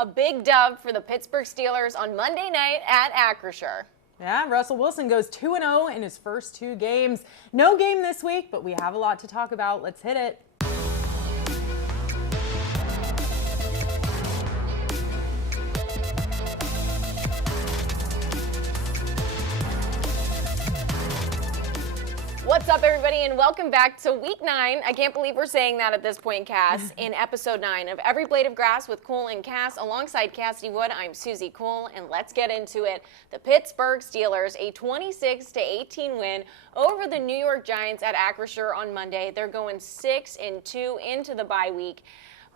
A big dub for the Pittsburgh Steelers on Monday night at Acrisure. Yeah, Russell Wilson goes 2-0 in his first 2 games. No game this week, but we have a lot to talk about. Let's hit it. What's up, everybody, and welcome back to Week 9. I can't believe we're saying that at this point, Cass. In Episode 9 of Every Blade of Grass with Cool and Cass, alongside Cassidy Wood, I'm Suzie Cool, and let's get into it. The Pittsburgh Steelers, a 26-18 win over the New York Giants at Acrisure on Monday. They're going 6-2 into the bye week.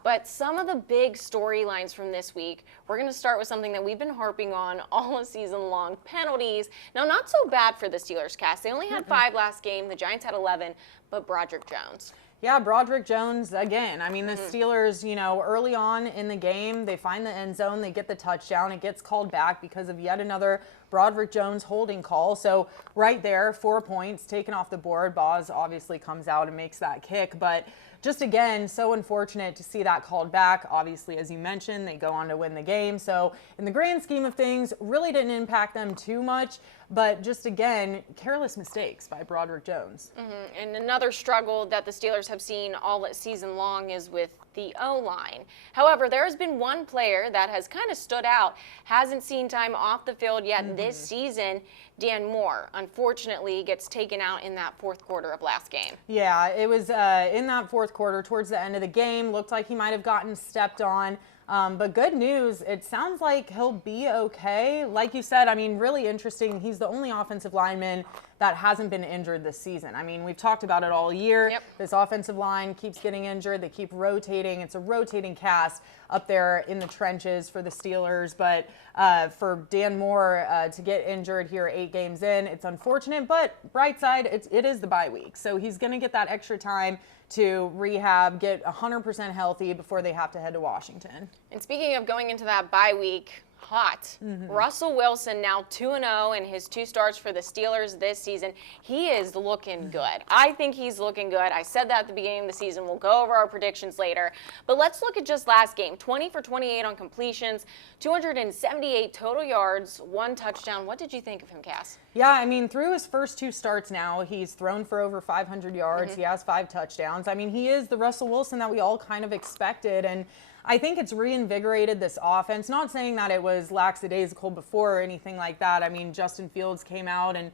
But some of the big storylines from this week, we're going to start with something that we've been harping on all season long, penalties. Now, not so bad for the Steelers, Cass. They only had 5 last game. The Giants had 11, but Broderick Jones. Yeah, Broderick Jones, again. I mean, the Steelers, early on in the game, they find the end zone, they get the touchdown. It gets called back because of yet another Broderick Jones holding call. So right there, 4 points taken off the board. Boz obviously comes out and makes that kick. But just again, so unfortunate to see that called back. Obviously, as you mentioned, they go on to win the game. So in the grand scheme of things, really didn't impact them too much. But just again, careless mistakes by Broderick Jones. And another struggle that the Steelers have seen all season long is with the O-line. However, there has been one player that has kind of stood out, hasn't seen time off the field yet this season. Dan Moore, unfortunately, gets taken out in that fourth quarter of last game. Yeah, it was in that fourth quarter towards the end of the game. Looked like he might have gotten stepped on. But good news, it sounds like he'll be okay. Like you said, I mean, really interesting. He's the only offensive lineman that hasn't been injured this season. I mean, we've talked about it all year. Yep. This offensive line keeps getting injured. They keep rotating. It's a rotating cast up there in the trenches for the Steelers. But for Dan Moore to get injured here 8 games in, it's unfortunate. But bright side, it is the bye week. So he's going to get that extra time to rehab, get 100% healthy before they have to head to Washington. And speaking of going into that bye week, hot. Russell Wilson now 2-0 in his 2 starts for the Steelers this season. He is looking good. I think he's looking good. I said that at the beginning of the season. We'll go over our predictions later. But let's look at just last game. 20 for 28 on completions, 278 total yards, 1 touchdown. What did you think of him, Cass? Yeah, I mean, through his first 2 starts now, he's thrown for over 500 yards. He has 5 touchdowns. I mean, he is the Russell Wilson that we all kind of expected. And I think it's reinvigorated this offense. Not saying that it was lackadaisical before or anything like that. I mean, Justin Fields came out and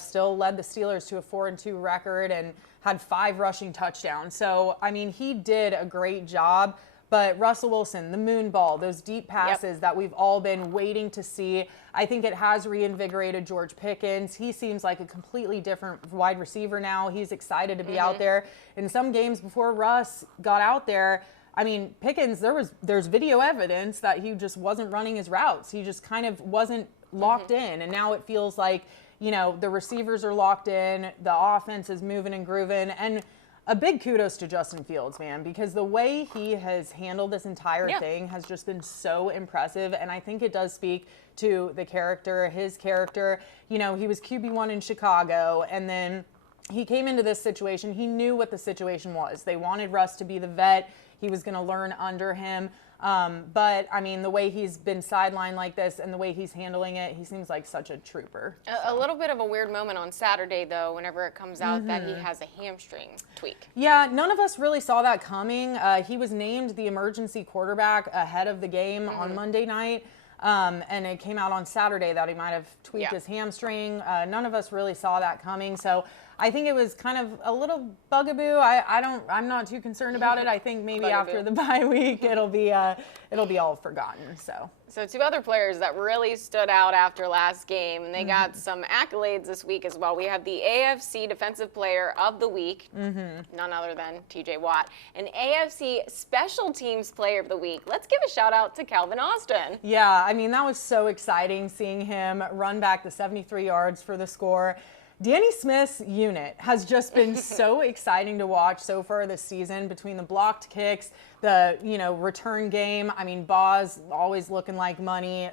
still led the Steelers to a 4-2 record and had 5 rushing touchdowns. So, I mean, he did a great job. But Russell Wilson, the moon ball, those deep passes that we've all been waiting to see, I think it has reinvigorated George Pickens. He seems like a completely different wide receiver now. He's excited to be out there. In some games before Russ got out there, I mean, Pickens, there's video evidence that he just wasn't running his routes. He just kind of wasn't locked in. And now it feels like, the receivers are locked in, the offense is moving and grooving. And a big kudos to Justin Fields, man, because the way he has handled this entire thing has just been so impressive. And I think it does speak to the character, his character. He was QB1 in Chicago, and then he came into this situation. He knew what the situation was. They wanted Russ to be the vet. He was going to learn under him. But, I mean, the way he's been sidelined like this and the way he's handling it, he seems like such a trooper. A little bit of a weird moment on Saturday, though, whenever it comes out that he has a hamstring tweak. Yeah, none of us really saw that coming. He was named the emergency quarterback ahead of the game on Monday night. And it came out on Saturday that he might have tweaked his hamstring. None of us really saw that coming. So I think it was kind of a little bugaboo. I'm not too concerned about it. I think maybe after the bye week it'll be all forgotten. So 2 other players that really stood out after last game, and they got some accolades this week as well. We have the AFC Defensive Player of the Week, none other than TJ Watt, and AFC Special Teams Player of the Week. Let's give a shout out to Calvin Austin. Yeah, I mean, that was so exciting seeing him run back the 73 yards for the score. Danny Smith's unit has just been so exciting to watch so far this season, between the blocked kicks, the return game. I mean, Boz always looking like money,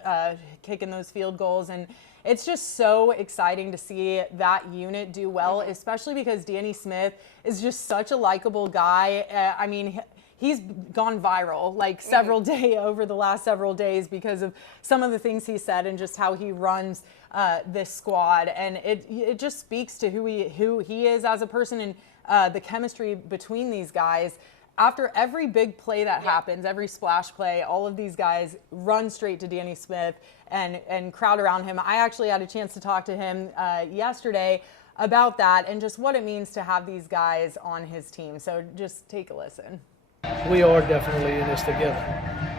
kicking those field goals, and it's just so exciting to see that unit do well, especially because Danny Smith is just such a likable guy. I mean, he's gone viral like over the last several days because of some of the things he said and just how he runs this squad. And it just speaks to who he is as a person and the chemistry between these guys. After every big play that happens, every splash play, all of these guys run straight to Danny Smith and crowd around him. I actually had a chance to talk to him yesterday about that and just what it means to have these guys on his team. So just take a listen. We are definitely in this together.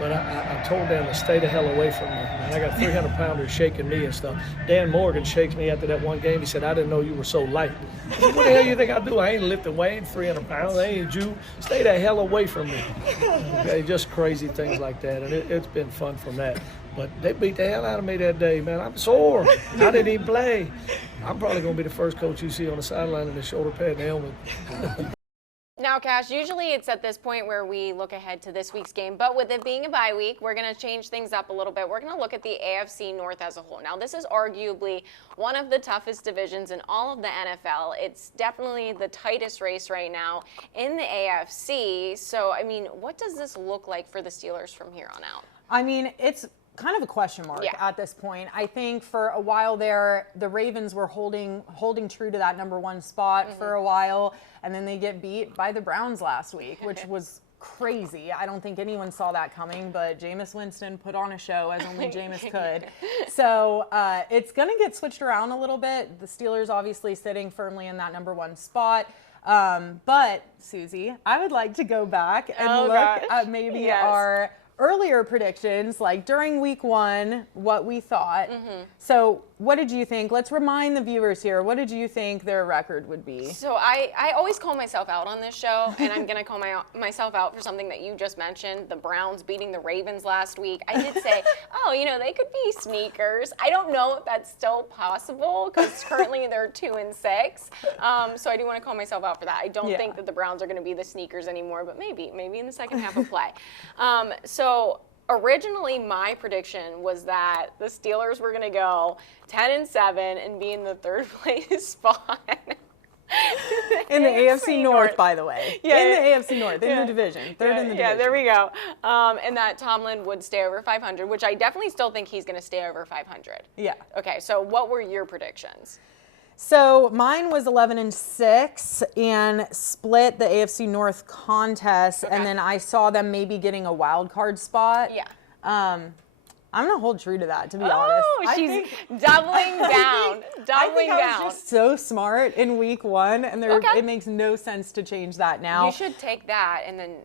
But I told them to stay the hell away from me. Man, I got 300-pounders shaking me and stuff. Dan Morgan shakes me after that one game. He said, I didn't know you were so light. I said, what the hell you think I do? I ain't lifting weight, 300 pounds. I ain't you. Stay the hell away from me. Okay, just crazy things like that. And it's been fun from that. But they beat the hell out of me that day, man. I'm sore. I didn't even play. I'm probably going to be the first coach you see on the sideline in the shoulder pad and helmet. Now, Cash, usually it's at this point where we look ahead to this week's game, but with it being a bye week, we're going to change things up a little bit. We're going to look at the AFC North as a whole. Now, this is arguably one of the toughest divisions in all of the NFL. It's definitely the tightest race right now in the AFC. So, I mean, what does this look like for the Steelers from here on out? I mean, it's kind of a question mark at this point. I think for a while there, the Ravens were holding true to that number one spot for a while, and then they get beat by the Browns last week, which was crazy. I don't think anyone saw that coming, but Jameis Winston put on a show as only Jameis could. So it's going to get switched around a little bit. The Steelers obviously sitting firmly in that number one spot. But, Susie, I would like to go back and look at maybe our earlier predictions, like during week one, what we thought. So what did you think? Let's remind the viewers here, what did you think their record would be? So I always call myself out on this show, and I'm going to call myself out for something that you just mentioned, the Browns beating the Ravens last week. I did say, oh, you know, they could be sneakers. I don't know if that's still possible because currently they're 2-6. So I do want to call myself out for that. I don't think that the Browns are going to be the sneakers anymore, but maybe in the second half of play. So originally my prediction was that the Steelers were going to go 10-7 and be in the third place spot. In the AFC North, by the way. In the AFC North, in the division. Third in the division. Yeah, there we go. And that Tomlin would stay over 500, which I definitely still think he's going to stay over 500. Yeah. Okay, so what were your predictions? So mine was 11-6 and split the AFC North contest, and then I saw them maybe getting a wild card spot. Yeah. I'm gonna hold true to that, to be honest. Oh, she's doubling down. Doubling down. I was just so smart in week one, and it makes no sense to change that now. You should take that and then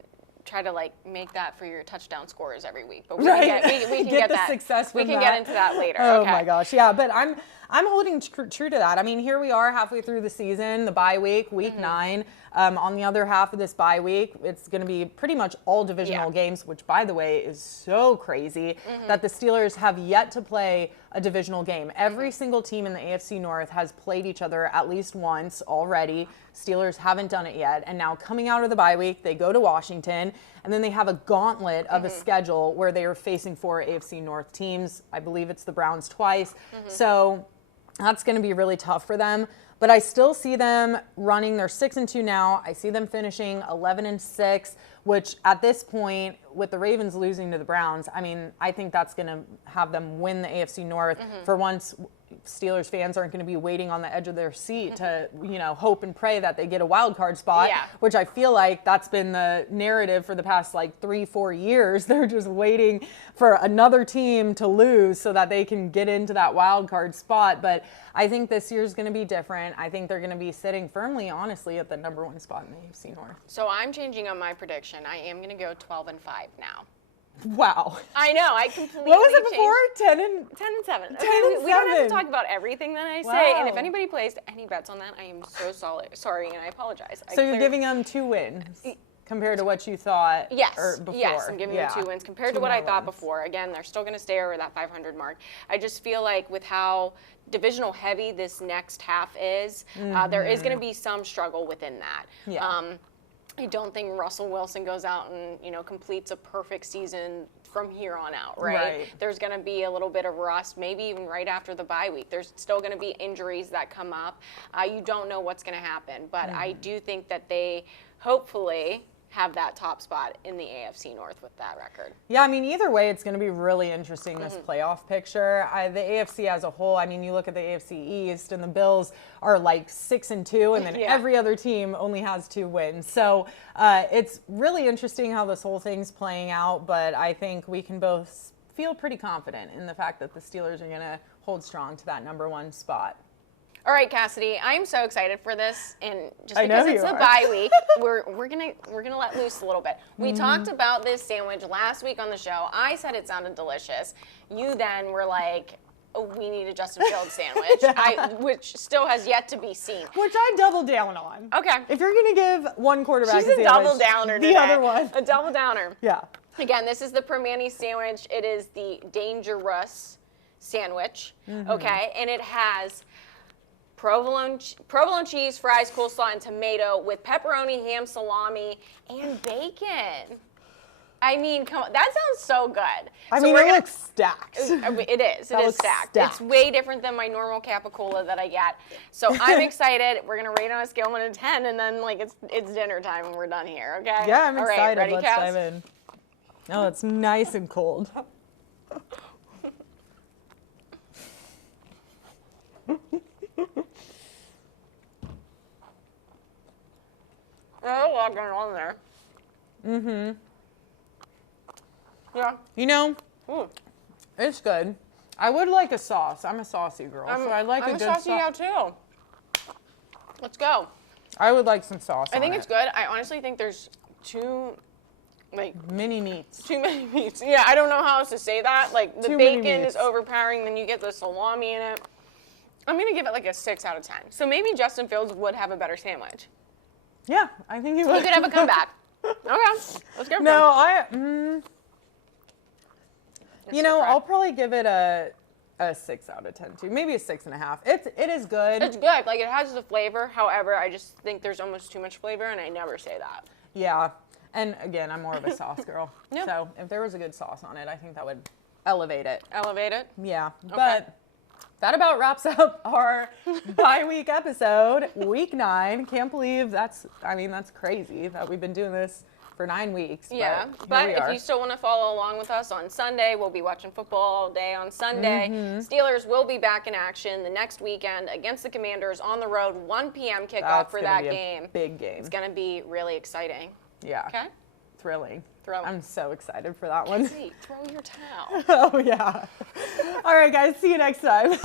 try to make that for your touchdown scores every week. But we can get that. Success we can get into that later. Oh my gosh, yeah. But I'm holding true to that. I mean, here we are halfway through the season, the bye week, week 9. On the other half of this bye week, it's going to be pretty much all divisional games, which, by the way, is so crazy that the Steelers have yet to play a divisional game. Every single team in the AFC North has played each other at least once already. Steelers haven't done it yet. And now coming out of the bye week, they go to Washington, and then they have a gauntlet of a schedule where they are facing 4 AFC North teams. I believe it's the Browns twice. So that's going to be really tough for them. But I still see them running. They're 6-2 now. I see them finishing 11-6, which at this point, with the Ravens losing to the Browns, I mean, I think that's going to have them win the AFC North. For once, Steelers fans aren't going to be waiting on the edge of their seat to, hope and pray that they get a wild card spot, which I feel like that's been the narrative for the past 3-4 years. They're just waiting for another team to lose so that they can get into that wild card spot. But I think this year's going to be different. I think they're going to be sitting firmly, honestly, at the number 1 spot in the AFC North. So I'm changing on my prediction. I am going to go 12-5 now. Wow. I know. I completely What was it before? 10 and 7. 10 and we don't have 7. to talk about everything that I say. Wow. And if anybody placed any bets on that, I am so sorry, and I apologize. So you're giving them 2 wins compared to what you thought before? Yes, I'm giving them 2 wins compared to what I thought before. Again, they're still going to stay over that 500 mark. I just feel like with how divisional heavy this next half is, there is going to be some struggle within that. Yeah. I don't think Russell Wilson goes out and completes a perfect season from here on out, right? There's going to be a little bit of rust, maybe even right after the bye week. There's still going to be injuries that come up. You don't know what's going to happen, but I do think that they hopefully have that top spot in the AFC North with that record. Yeah, I mean, either way, it's going to be really interesting, this playoff picture. The AFC as a whole, I mean, you look at the AFC East, and the Bills are like 6-2, and then every other team only has 2 wins. So it's really interesting how this whole thing's playing out, but I think we can both feel pretty confident in the fact that the Steelers are going to hold strong to that #1 spot. All right, Cassidy, I'm so excited for this, and just I know because it's you a are. bye week, we're gonna let loose a little bit. We talked about this sandwich last week on the show. I said it sounded delicious. You then were like, oh, we need a Justin Fields sandwich, which still has yet to be seen. Which I double down on. Okay. If you're going to give one quarterback She's a a sandwich, double downer the today. other one. A double downer. Yeah. Again, this is the Primanti sandwich. It is the Dangerous sandwich, okay? And it has provolone cheese, fries, coleslaw, and tomato with pepperoni, ham, salami, and bacon. I mean, come on, that sounds so good. I So mean, we're it gonna- looks stacked. It is. It That is looks stacked. stacked. It's way different than my normal capicola that I get. So I'm excited. We're gonna rate on a scale of 1 to 10, and then like it's dinner time when we're done here. Okay? Yeah, I'm All right, excited. ready, Let's Cass? dive in. Oh, it's nice and cold. There's a lot going on there. Yeah. You know, Ooh. it's good. I would like a sauce. I'm a saucy girl, so I like I'm a good saucy now sauce. too. Let's go. I would like some sauce. I think on it's it. good. I honestly think there's too Mini meats. too many meats. Yeah, I don't know how else to say that. Like the Too many bacon meats. is overpowering, then you get the salami in it. I'm gonna give it like a 6 out of 10. So maybe Justin Fields would have a better sandwich. Yeah, I think you He would. could have a comeback. Okay, let's go. No, It's you know, fried. I'll probably give it a 6 out of 10 too. Maybe a 6.5. It is good. It's good. Like it has the flavor. However, I just think there's almost too much flavor, and I never say that. Yeah. And again, I'm more of a sauce girl. Yeah. So if there was a good sauce on it, I think that would elevate it. Elevate it. Yeah. But that about wraps up our bye-week episode, week 9. Can't believe that's crazy that we've been doing this for 9 weeks. Yeah, here but we if are. you still want to follow along with us on Sunday, we'll be watching football all day on Sunday. Mm-hmm. Steelers will be back in action the next weekend against the Commanders on the road, 1 p.m. kickoff That's for gonna that be a game. big game. It's going to be really exciting. Yeah. Okay? Thrilling. Thrilling. I'm so excited for that one. Hey, throw your towel. Oh, yeah. All right, guys. See you next time.